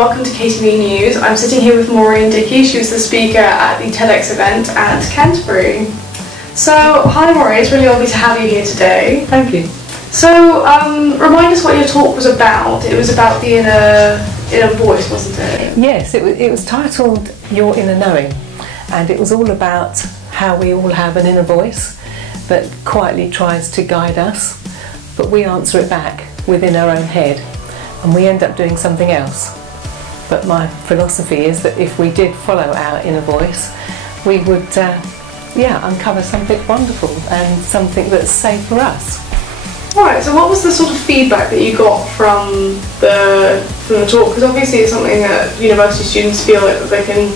welcome to KTV News. I'm sitting here with Maureen Dickie. She was the speaker at the TEDx event at Canterbury. So, hi Maureen, it's really lovely to have you here today. Thank you. So, remind us what your talk was about. It was about the inner voice, wasn't it? Yes, it was titled Your Inner Knowing, and it was all about how we all have an inner voice that quietly tries to guide us, but we answer it back within our own head, and we end up doing something else. But my philosophy is that if we did follow our inner voice, we would uncover something wonderful and something that's safe for us. Right, so what was the sort of feedback that you got from the talk? Because obviously it's something that university students feel like that they can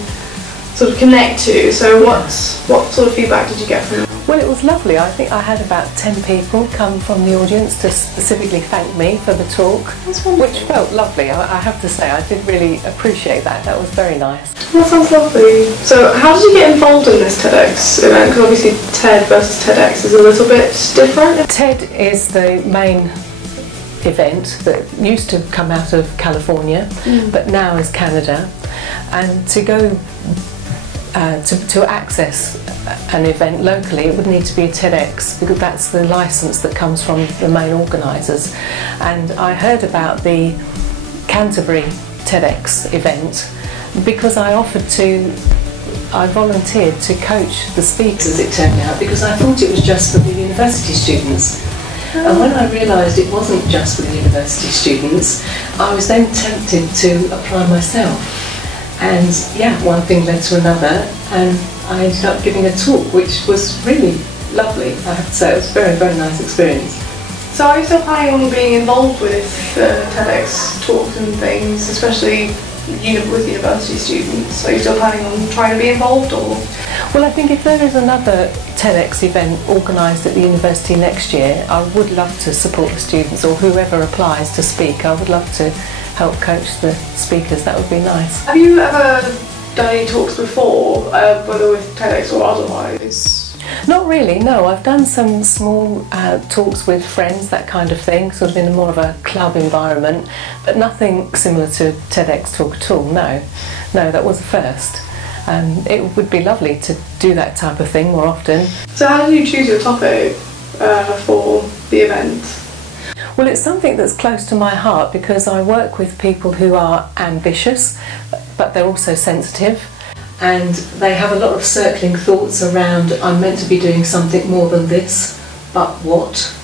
sort of connect to. So what sort of feedback did you get from them? Well, it was lovely. I think I had about 10 people come from the audience to specifically thank me for the talk, which felt lovely. I have to say, I did really appreciate that. That was very nice. That sounds lovely. So how did you get involved in this TEDx event? Because obviously TED versus TEDx is a little bit different. TED is the main event that used to come out of California, but now is Canada. And to go to access an event locally, it would need to be a TEDx, because that's the licence that comes from the main organisers. And I heard about the Canterbury TEDx event because I volunteered to coach the speakers, as it turned out, because I thought it was just for the university students. And when I realised it wasn't just for the university students, I was then tempted to apply myself. And yeah, one thing led to another, and I ended up giving a talk, which was really lovely, I have to say. It was a very, very nice experience. So are you still planning on being involved with TEDx talks and things, especially with university students? Are you still planning on trying to be involved, or? Well, I think if there is another TEDx event organised at the university next year, I would love to support the students, or whoever applies to speak. I would love to help coach the speakers. That would be nice. Have you ever done any talks before, whether with TEDx or otherwise? Not really, no. I've done some small talks with friends, that kind of thing, sort of in more of a club environment, but nothing similar to TEDx talk at all, no. No, that was the first. It would be lovely to do that type of thing more often. So how did you choose your topic for the event? Well, it's something that's close to my heart because I work with people who are ambitious, but they're also sensitive, and they have a lot of circling thoughts around, I'm meant to be doing something more than this, but what?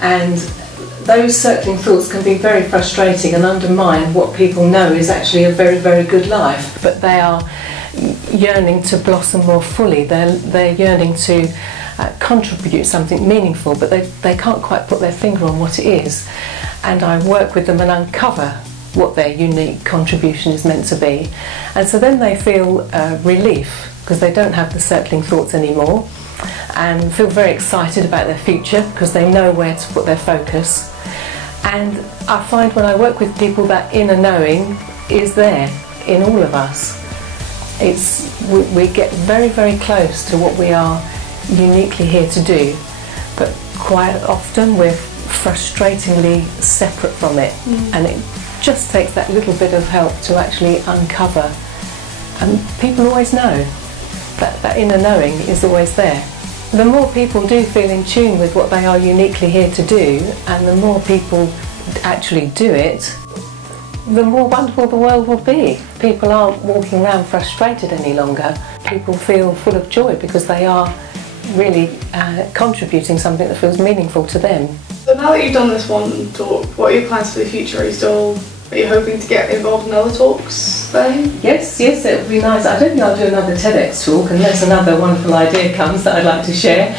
And those circling thoughts can be very frustrating and undermine what people know is actually a very, very good life. But they are yearning to blossom more fully. They're yearning to contribute something meaningful, but they can't quite put their finger on what it is. And I work with them and uncover what their unique contribution is meant to be. And so then they feel relief, because they don't have the circling thoughts anymore, and feel very excited about their future because they know where to put their focus. And I find when I work with people, that inner knowing is there in all of us. We get very, very close to what we are uniquely here to do, but quite often we're frustratingly separate from it, and it just takes that little bit of help to actually uncover. And people always know that inner knowing is always there. The more people do feel in tune with what they are uniquely here to do, and the more people actually do it, the more wonderful the world will be. People aren't walking around frustrated any longer. People feel full of joy because they are really contributing something that feels meaningful to them. So now that you've done this one talk, what are your plans for the future? Are you hoping to get involved in other talks then? Yes, it would be nice. I don't think I'll do another TEDx talk unless another wonderful idea comes that I'd like to share.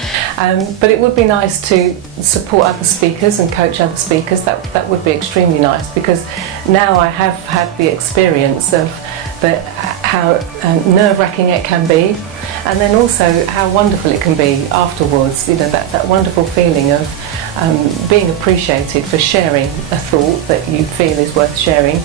But it would be nice to support other speakers and coach other speakers. That would be extremely nice, because now I have had the experience of how nerve-wracking it can be, and then also how wonderful it can be afterwards. You know, that wonderful feeling of being appreciated for sharing a thought that you feel is worth sharing.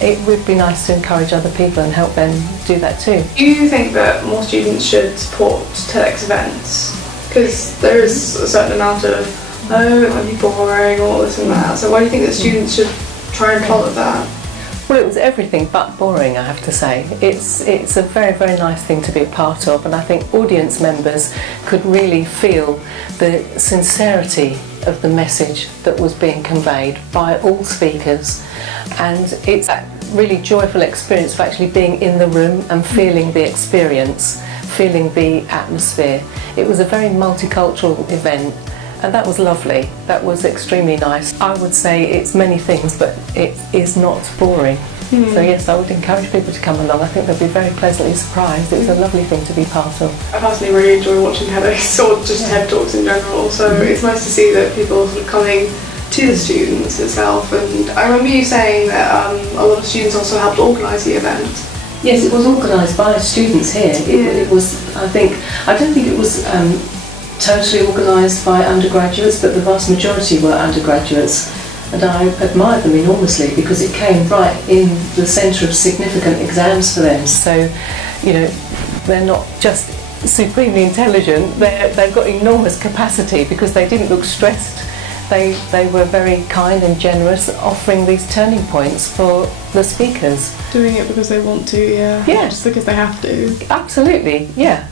It would be nice to encourage other people and help them do that too. Do you think that more students should support TEDx events? Because there is a certain amount of, oh, it might be boring, or this and that. So why do you think that students should try and follow that? Well, it was everything but boring, I have to say. It's a very, very nice thing to be a part of, and I think audience members could really feel the sincerity of the message that was being conveyed by all speakers, and it's a really joyful experience of actually being in the room and feeling the experience, feeling the atmosphere. It was a very multicultural event, and that was lovely. That was extremely nice. I would say it's many things, but it is not boring. So yes, I would encourage people to come along. I think they'll be very pleasantly surprised. It was a lovely thing to be part of. I personally really enjoy watching TEDx or just TED Talks in general, so it's nice to see that people are sort of coming to the students itself. And I remember you saying that a lot of students also helped organise the event. Yes, it was organised by students here. It was, I don't think it was totally organised by undergraduates, but the vast majority were undergraduates, and I admired them enormously because it came right in the centre of significant exams for them. So, you know, they're not just supremely intelligent, they've got enormous capacity because they didn't look stressed. They were very kind and generous, offering these turning points for the speakers. Doing it because they want to, yeah. Yeah. Just because they have to. Absolutely, yeah.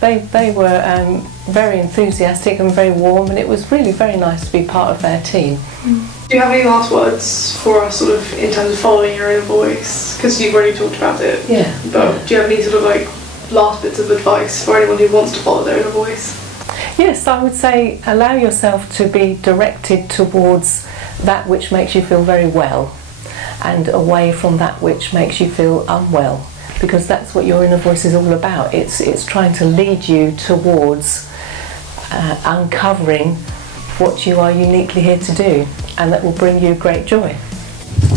They were very enthusiastic and very warm, and it was really very nice to be part of their team. Do you have any last words for us, sort of, in terms of following your inner voice? Because you've already talked about it. Yeah. But do you have any sort of like last bits of advice for anyone who wants to follow their inner voice? Yes, I would say allow yourself to be directed towards that which makes you feel very well, and away from that which makes you feel unwell, because that's what your inner voice is all about. It's trying to lead you towards uncovering what you are uniquely here to do, and that will bring you great joy.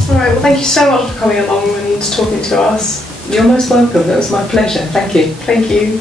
Alright, well thank you so much for coming along and talking to us. You're most welcome, it was my pleasure, thank you. Thank you.